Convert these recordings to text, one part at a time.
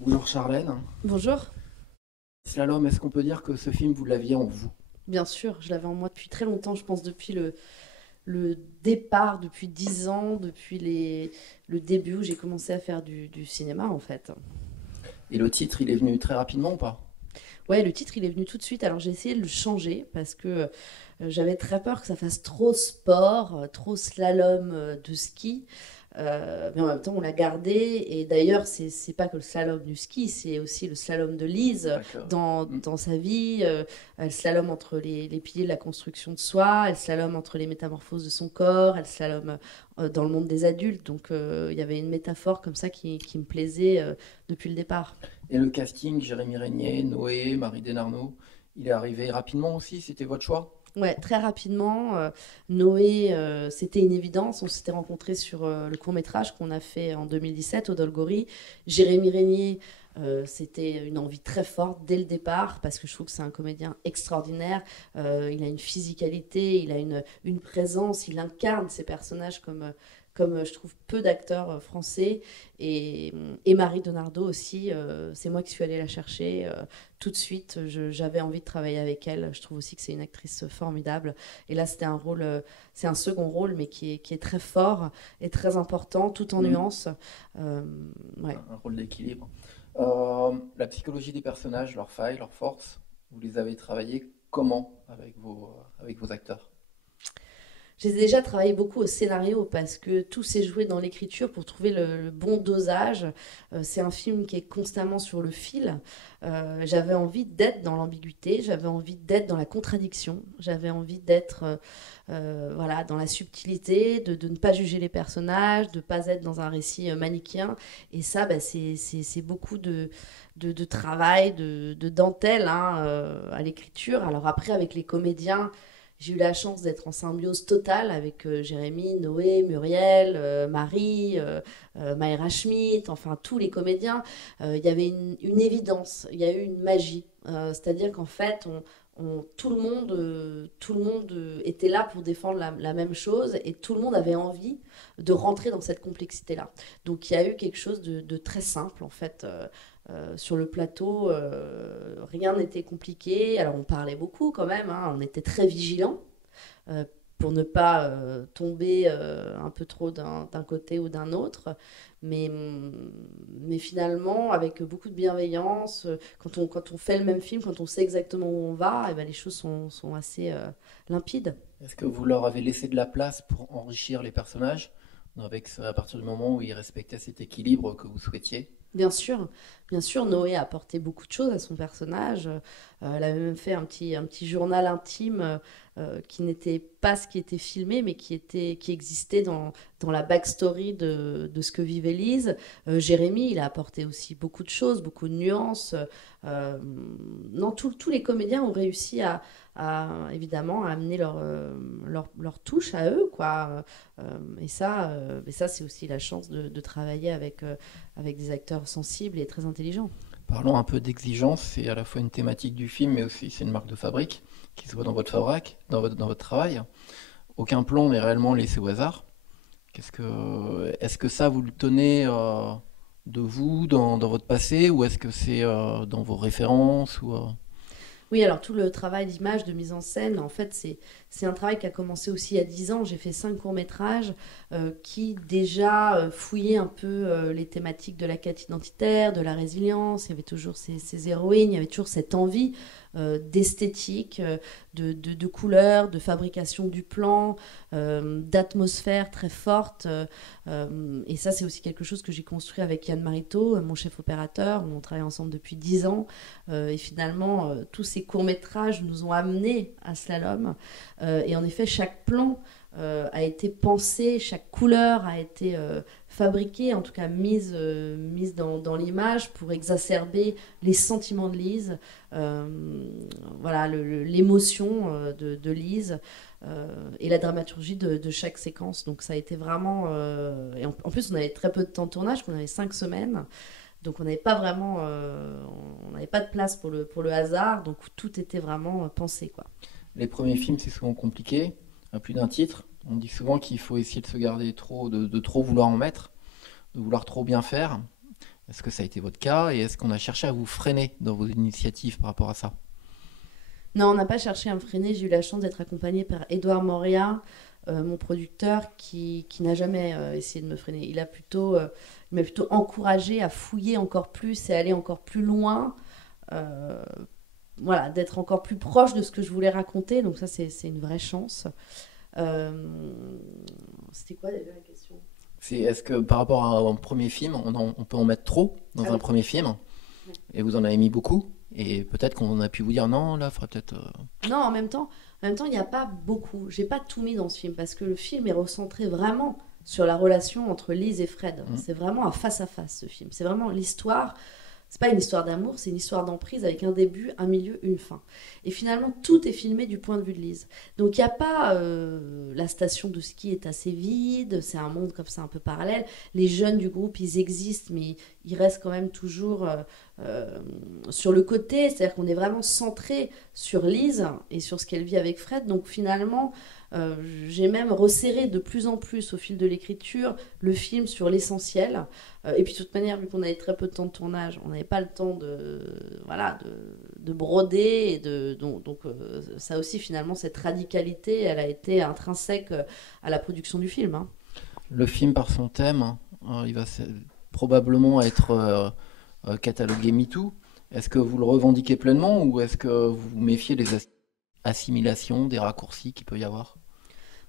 Bonjour Charlène. Bonjour. Slalom, est-ce qu'on peut dire que ce film, vous l'aviez en vous? Bien sûr, je l'avais en moi depuis très longtemps, je pense depuis le départ, depuis 10 ans, le début où j'ai commencé à faire du cinéma en fait. Et le titre, il est venu très rapidement ou pas? Ouais, le titre il est venu tout de suite, alors j'ai essayé de le changer parce que j'avais très peur que ça fasse trop sport, trop slalom de ski. Mais en même temps, on l'a gardé. Et d'ailleurs, c'est pas que le slalom du ski, c'est aussi le slalom de Lise D'accord. Mm. dans sa vie. Elle slalom entre les piliers de la construction de soi, elle slalom entre les métamorphoses de son corps, elle slalom dans le monde des adultes. Donc, il y avait une métaphore comme ça qui me plaisait depuis le départ. Et le casting, Jérémy Régnier, Noé, Marie Desnarnaud, il est arrivé rapidement aussi, c'était votre choix? Ouais, très rapidement, Noé, c'était une évidence. On s'était rencontrés sur le court-métrage qu'on a fait en 2017 au Dolgori. Jérémy Régnier, c'était une envie très forte dès le départ parce que je trouve que c'est un comédien extraordinaire. Il a une physicalité, il a une présence, il incarne ses personnages comme je trouve peu d'acteurs français. Et Marie Donardo aussi, c'est moi qui suis allée la chercher tout de suite. J'avais envie de travailler avec elle. Je trouve aussi que c'est une actrice formidable. Et là, c'était un rôle, c'est un second rôle, mais qui est très fort et très important, tout en Mm. nuances. Euh, ouais. Un rôle d'équilibre. La psychologie des personnages, leurs failles, leurs forces, vous les avez travaillées comment avec vos acteurs? J'ai déjà travaillé beaucoup au scénario parce que tout s'est joué dans l'écriture pour trouver le bon dosage. C'est un film qui est constamment sur le fil. J'avais envie d'être dans l'ambiguïté, j'avais envie d'être dans la contradiction, j'avais envie d'être voilà, dans la subtilité, de ne pas juger les personnages, de ne pas être dans un récit manichéen. Et ça, bah, c'est beaucoup de travail, de dentelle hein, à l'écriture. Alors après, avec les comédiens, j'ai eu la chance d'être en symbiose totale avec Jérémy, Noé, Muriel, Marie, Maïra Schmidt, enfin tous les comédiens. Il y avait une évidence, il y a eu une magie. C'est-à-dire qu'en fait, tout le monde était là pour défendre la même chose et tout le monde avait envie de rentrer dans cette complexité-là. Donc il y a eu quelque chose de très simple en fait. Sur le plateau, rien n'était compliqué. Alors on parlait beaucoup quand même, hein, on était très vigilants euh, pour ne pas tomber un peu trop d'un côté ou d'un autre. Mais finalement, avec beaucoup de bienveillance, quand on fait le même film, quand on sait exactement où on va, et ben les choses sont assez limpides. Est-ce que vous leur avez laissé de la place pour enrichir les personnages à partir du moment où ils respectaient cet équilibre que vous souhaitiez? Bien sûr, Noé a apporté beaucoup de choses à son personnage. Elle avait même fait un petit journal intime qui n'était pas ce qui était filmé, mais qui existait dans la backstory de ce que vivait Lise. Jérémy, il a apporté aussi beaucoup de choses, beaucoup de nuances. Euh, non, tous les comédiens ont réussi évidemment, à amener leur touche à eux, quoi. Et ça, c'est aussi la chance de travailler avec des acteurs sensibles et très intelligents. Parlons un peu d'exigence, c'est à la fois une thématique du film, mais aussi c'est une marque de fabrique qui se voit dans votre fabrique, dans votre travail. Aucun plan n'est réellement laissé au hasard. Est-ce que ça vous le tenez de vous dans votre passé, ou est-ce que c'est dans vos références Oui, alors tout le travail d'image, de mise en scène, en fait, c'est un travail qui a commencé aussi à 10 ans. J'ai fait 5 courts-métrages qui déjà fouillaient un peu les thématiques de la quête identitaire, de la résilience. Il y avait toujours ces héroïnes, il y avait toujours cette envie d'esthétique, de couleurs, de fabrication du plan, d'atmosphère très forte. Et ça, c'est aussi quelque chose que j'ai construit avec Yann Marito, mon chef opérateur. On travaille ensemble depuis 10 ans. Et finalement, tous ces courts-métrages nous ont amenés à Slalom. Et en effet, chaque plan a été pensé, chaque couleur a été fabriquée, en tout cas mise dans l'image pour exacerber les sentiments de Lise, voilà, l'émotion de Lise et la dramaturgie de chaque séquence. Donc ça a été vraiment... et en plus, on avait très peu de temps de tournage, on avait 5 semaines. Donc on n'avait pas vraiment, on n'avait pas de place pour le hasard, donc tout était vraiment pensé quoi. les premiers films, c'est souvent compliqué, à plus d'un titre. On dit souvent qu'il faut essayer de se garder de trop vouloir en mettre, de vouloir trop bien faire. Est-ce que ça a été votre cas et est-ce qu'on a cherché à vous freiner dans vos initiatives par rapport à ça? Non, on n'a pas cherché à me freiner. J'ai eu la chance d'être accompagnée par Édouard Moria, mon producteur, qui n'a jamais essayé de me freiner. Il m'a plutôt encouragée à fouiller encore plus et aller encore plus loin. euh, voilà, d'être encore plus proche de ce que je voulais raconter. Donc ça, c'est une vraie chance. Euh, C'était quoi déjà la question? Est-ce que par rapport à un premier film, on peut en mettre trop dans Ah un oui. premier film et vous en avez mis beaucoup et peut-être qu'on a pu vous dire non, là, faudrait peut-être. Non, en même temps, il n'y a pas beaucoup. J'ai pas tout mis dans ce film parce que le film est recentré vraiment sur la relation entre Lise et Fred. Mm. C'est vraiment un face-à-face, ce film. C'est vraiment l'histoire. C'est pas une histoire d'amour, c'est une histoire d'emprise avec un début, un milieu, une fin. Et finalement, tout est filmé du point de vue de Lise. Donc il n'y a pas. La station de ski est assez vide, c'est un monde comme ça un peu parallèle. Les jeunes du groupe, ils existent, mais ils restent quand même toujours euh, sur le côté. C'est-à-dire qu'on est vraiment centré sur Lise et sur ce qu'elle vit avec Fred. Donc finalement, euh, j'ai même resserré de plus en plus au fil de l'écriture le film sur l'essentiel. Et puis de toute manière, vu qu'on avait très peu de temps de tournage, on n'avait pas le temps voilà, de broder. Donc, ça aussi, finalement, cette radicalité, elle a été intrinsèque à la production du film, hein. Le film, par son thème, il va probablement être catalogué MeToo. Est-ce que vous le revendiquez pleinement ou est-ce que vous vous méfiez des assimilations, des raccourcis qu'il peut y avoir?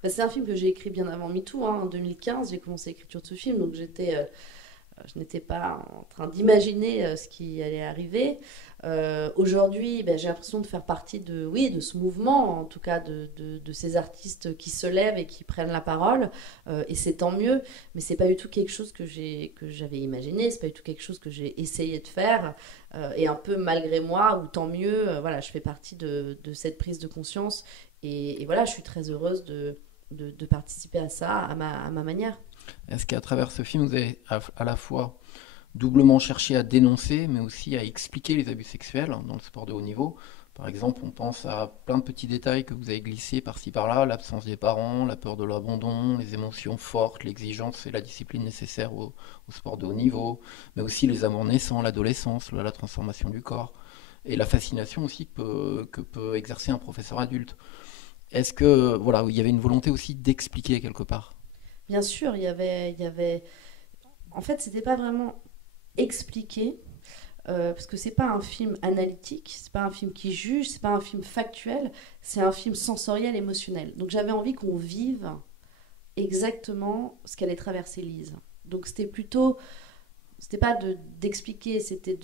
Bah, c'est un film que j'ai écrit bien avant MeToo, hein. En 2015, j'ai commencé l'écriture de ce film, donc je n'étais pas en train d'imaginer ce qui allait arriver. Aujourd'hui, ben, j'ai l'impression de faire partie oui, de ce mouvement, en tout cas de ces artistes qui se lèvent et qui prennent la parole, et c'est tant mieux, mais c'est pas du tout quelque chose que j'avais imaginé, c'est pas du tout quelque chose que j'ai essayé de faire, et un peu malgré moi, ou tant mieux, voilà, je fais partie de cette prise de conscience, et voilà, je suis très heureuse de participer à ça à ma manière. Est-ce qu'à travers ce film, vous avez à la fois doublement cherché à dénoncer, mais aussi à expliquer les abus sexuels dans le sport de haut niveau? Par exemple, on pense à plein de petits détails que vous avez glissés par-ci par-là, l'absence des parents, la peur de l'abandon, les émotions fortes, l'exigence et la discipline nécessaires au sport de haut niveau, mais aussi les amours naissants, l'adolescence, la transformation du corps, et la fascination aussi que peut exercer un professeur adulte. Est-ce que, voilà, il y avait une volonté aussi d'expliquer quelque part? Bien sûr, il y avait. En fait, c'était pas vraiment expliqué, parce que c'est pas un film analytique, c'est pas un film qui juge, c'est pas un film factuel, c'est un film sensoriel, émotionnel. Donc j'avais envie qu'on vive exactement ce qu'allait traverser Lise. Donc c'était pas d'expliquer, c'était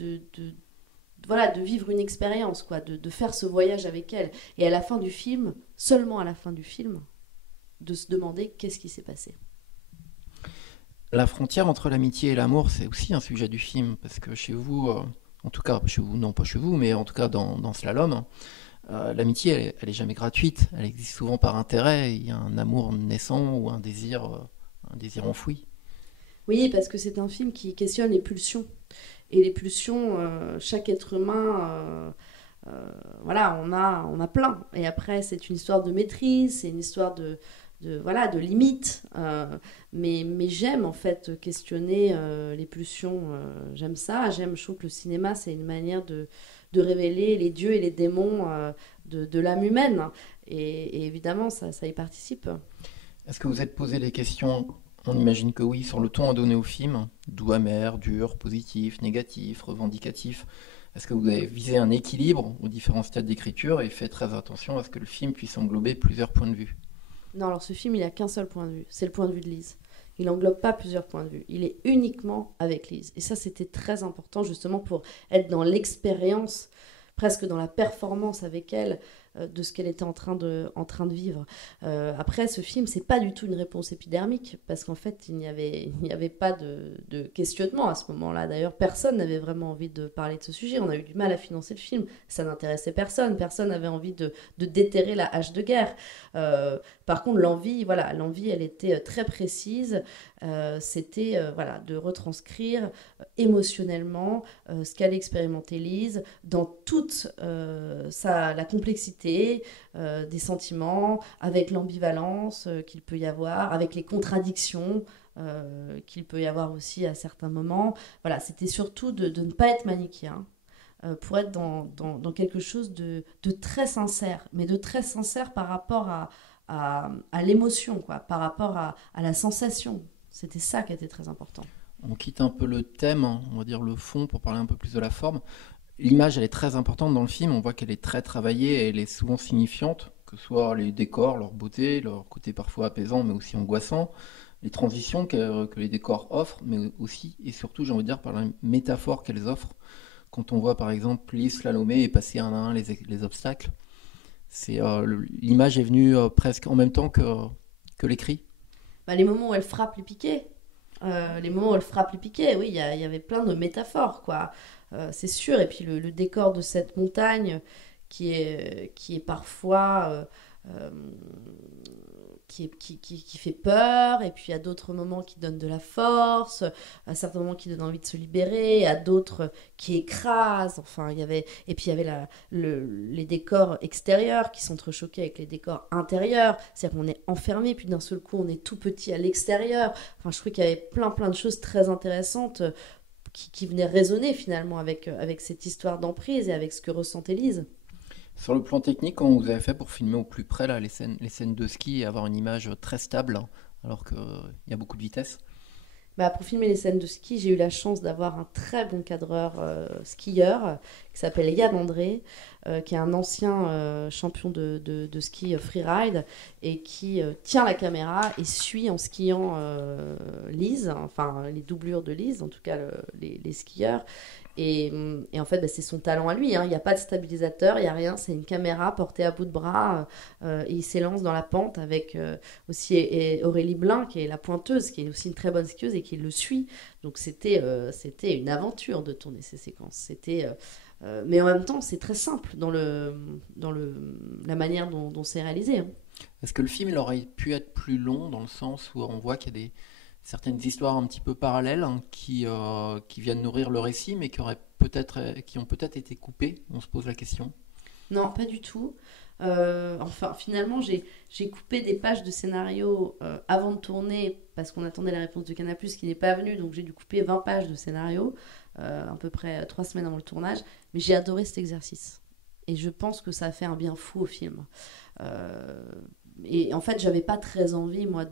voilà, de vivre une expérience, quoi, de faire ce voyage avec elle. Et à la fin du film, seulement à la fin du film, de se demander qu'est-ce qui s'est passé. La frontière entre l'amitié et l'amour, c'est aussi un sujet du film, parce que chez vous, en tout cas, chez vous, non pas chez vous, mais en tout cas dans Slalom, l'amitié, elle est jamais gratuite, elle existe souvent par intérêt, il y a un amour naissant ou un désir enfoui. Oui, parce que c'est un film qui questionne les pulsions. Et les pulsions, chaque être humain, voilà, on a plein. Et après, c'est une histoire de maîtrise, c'est une histoire voilà, de limite. Mais j'aime en fait questionner les pulsions. J'aime ça. Je trouve que le cinéma, c'est une manière de révéler les dieux et les démons de l'âme humaine. Et évidemment, ça y participe. Est-ce que vous êtes posé des questions? On imagine que oui, sur le ton à donner au film, doux, amer, dur, positif, négatif, revendicatif. Est-ce que vous avez visé un équilibre aux différents stades d'écriture et fait très attention à ce que le film puisse englober plusieurs points de vue? Non, alors ce film, il a qu'un seul point de vue. C'est le point de vue de Lise. Il n'englobe pas plusieurs points de vue. Il est uniquement avec Lise. Et ça, c'était très important justement pour être dans l'expérience, presque dans la performance avec elle, de ce qu'elle était en train de vivre. Après, ce film, c'est pas du tout une réponse épidermique, parce qu'en fait, il n'y avait pas de questionnement à ce moment-là. D'ailleurs, personne n'avait vraiment envie de parler de ce sujet. On a eu du mal à financer le film. Ça n'intéressait personne. Personne n'avait envie de déterrer la hache de guerre. Par contre, l'envie, voilà, l'envie, elle était très précise. C'était voilà, de retranscrire émotionnellement ce qu'allait expérimenter Lise dans toute la complexité des sentiments, avec l'ambivalence qu'il peut y avoir, avec les contradictions. qu'il peut y avoir aussi à certains moments. Voilà, c'était surtout de ne pas être manichéen, pour être dans quelque chose de très sincère, mais de très sincère par rapport à l'émotion, quoi, par rapport à la sensation. C'était ça qui était très important. On quitte un peu le thème, hein, on va dire le fond, pour parler un peu plus de la forme. L'image, elle est très importante dans le film, on voit qu'elle est très travaillée et elle est souvent signifiante, que ce soit les décors, leur beauté, leur côté parfois apaisant mais aussi angoissant, les transitions que les décors offrent, mais aussi et surtout, j'ai envie de dire, par la métaphore qu'elles offrent. Quand on voit par exemple Lise slalomer et passer un à un les obstacles, l'image est venue presque en même temps que l'écrit. Bah, les moments où elle frappe les piquets, les moments où elle frappe les piquets, oui, il y avait plein de métaphores, quoi. C'est sûr. Et puis le décor de cette montagne qui est parfois euh, qui fait peur, et puis à d'autres moments qui donnent de la force, à certains moments qui donnent envie de se libérer, à d'autres qui écrasent. Enfin, et puis il y avait les décors extérieurs qui s'entrechoquaient avec les décors intérieurs. C'est-à-dire qu'on est enfermé, puis d'un seul coup on est tout petit à l'extérieur. Enfin, je trouvais qu'il y avait plein de choses très intéressantes qui venaient résonner finalement avec cette histoire d'emprise et avec ce que ressentait Lise. Sur le plan technique, comment vous avez fait pour filmer au plus près là, les scènes de ski et avoir une image très stable, hein, alors qu'il y a beaucoup de vitesse? Bah, pour filmer les scènes de ski, j'ai eu la chance d'avoir un très bon cadreur skieur qui s'appelle Yann André, qui est un ancien champion de ski freeride et qui tient la caméra et suit en skiant Lise, enfin les doublures de Lise, en tout cas les skieurs. Et en fait, bah, c'est son talent à lui, hein. Il n'y a pas de stabilisateur, il n'y a rien. C'est une caméra portée à bout de bras. Et il s'élance dans la pente avec aussi Aurélie Blin, qui est la pointeuse, qui est aussi une très bonne skieuse et qui le suit. Donc c'était une aventure de tourner ces séquences. Mais en même temps, c'est très simple la manière dont c'est réalisé, hein. Est-ce que le film il aurait pu être plus long dans le sens où on voit qu'il y a certaines histoires un petit peu parallèles, hein, qui viennent nourrir le récit mais qui ont peut-être été coupées? On se pose la question. Non, pas du tout. Enfin, finalement, j'ai coupé des pages de scénario avant de tourner parce qu'on attendait la réponse de Canal+, qui n'est pas venue. Donc j'ai dû couper 20 pages de scénario, à peu près 3 semaines avant le tournage. Mais j'ai adoré cet exercice. Et je pense que ça a fait un bien fou au film. Euh, et en fait, j'avais pas très envie, moi,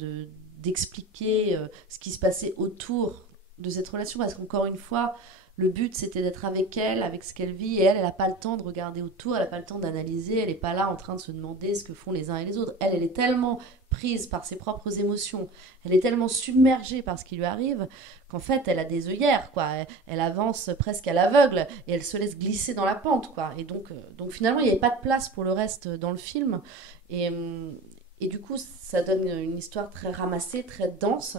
d'expliquer ce qui se passait autour de cette relation. Parce qu'encore une fois, le but, c'était d'être avec elle, avec ce qu'elle vit, et elle n'a pas le temps de regarder autour, elle n'a pas le temps d'analyser, elle n'est pas là en train de se demander ce que font les uns et les autres. Elle est tellement prise par ses propres émotions, elle est tellement submergée par ce qui lui arrive, qu'en fait, elle a des œillères, quoi. Elle avance presque à l'aveugle, et elle se laisse glisser dans la pente, quoi. Et donc finalement, il n'y avait pas de place pour le reste dans le film. Et, et du coup, ça donne une histoire très ramassée, très dense.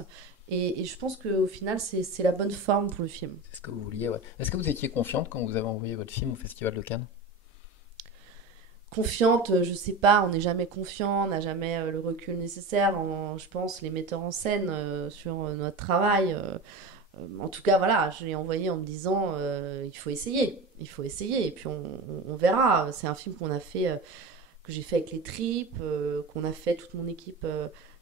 Et je pense qu'au final, c'est la bonne forme pour le film. C'est ce que vous vouliez, ouais. Est-ce que vous étiez confiante quand vous avez envoyé votre film au Festival de Cannes? Confiante, je sais pas, on n'est jamais confiant, on n'a jamais le recul nécessaire, je pense, les metteurs en scène sur notre travail. En tout cas, voilà, je l'ai envoyé en me disant il faut essayer, et puis on verra. C'est un film qu'on a fait, que j'ai fait avec les tripes, qu'on a fait toute mon équipe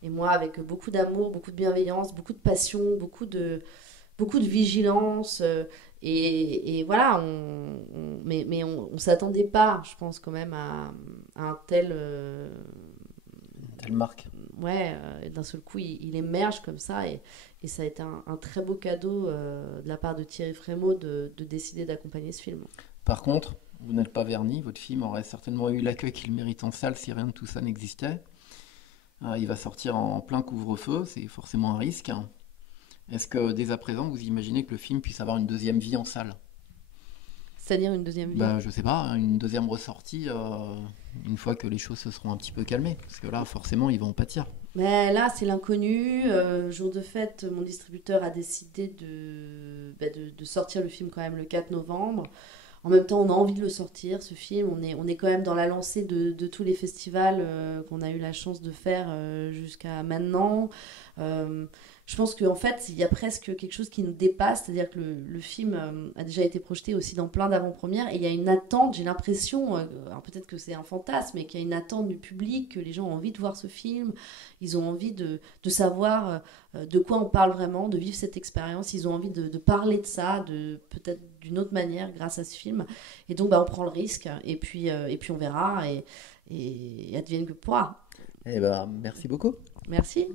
et moi avec beaucoup d'amour, beaucoup de bienveillance, beaucoup de passion, beaucoup de vigilance. Et voilà, mais on s'attendait pas, je pense, quand même à un tel. Telle marque. Ouais, d'un seul coup, il émerge comme ça. Et ça a été un très beau cadeau de la part de Thierry Frémaux de décider d'accompagner ce film. Par contre, vous n'êtes pas verni, votre film aurait certainement eu l'accueil qu'il mérite en salle si rien de tout ça n'existait. Il va sortir en plein couvre-feu, c'est forcément un risque. Est-ce que dès à présent, vous imaginez que le film puisse avoir une deuxième vie en salle? C'est-à-dire une deuxième vie. Bah, je sais pas, hein, une deuxième ressortie une fois que les choses se seront un petit peu calmées. Parce que là, forcément, ils vont en pâtir. Mais là, c'est l'inconnu. Jour de fête, mon distributeur a décidé de sortir le film quand même le 4 novembre. En même temps, on a envie de le sortir, ce film. On est quand même dans la lancée de tous les festivals qu'on a eu la chance de faire jusqu'à maintenant. je pense qu'en fait, il y a presque quelque chose qui nous dépasse, c'est-à-dire que le film a déjà été projeté aussi dans plein d'avant-premières, et il y a une attente, j'ai l'impression, alors peut-être que c'est un fantasme, mais qu'il y a une attente du public, que les gens ont envie de voir ce film, ils ont envie de savoir de quoi on parle vraiment, de vivre cette expérience, ils ont envie de parler de ça, peut-être d'une autre manière grâce à ce film, et donc on prend le risque, et puis on verra, et advienne que pourra. Eh ben, merci beaucoup. Merci.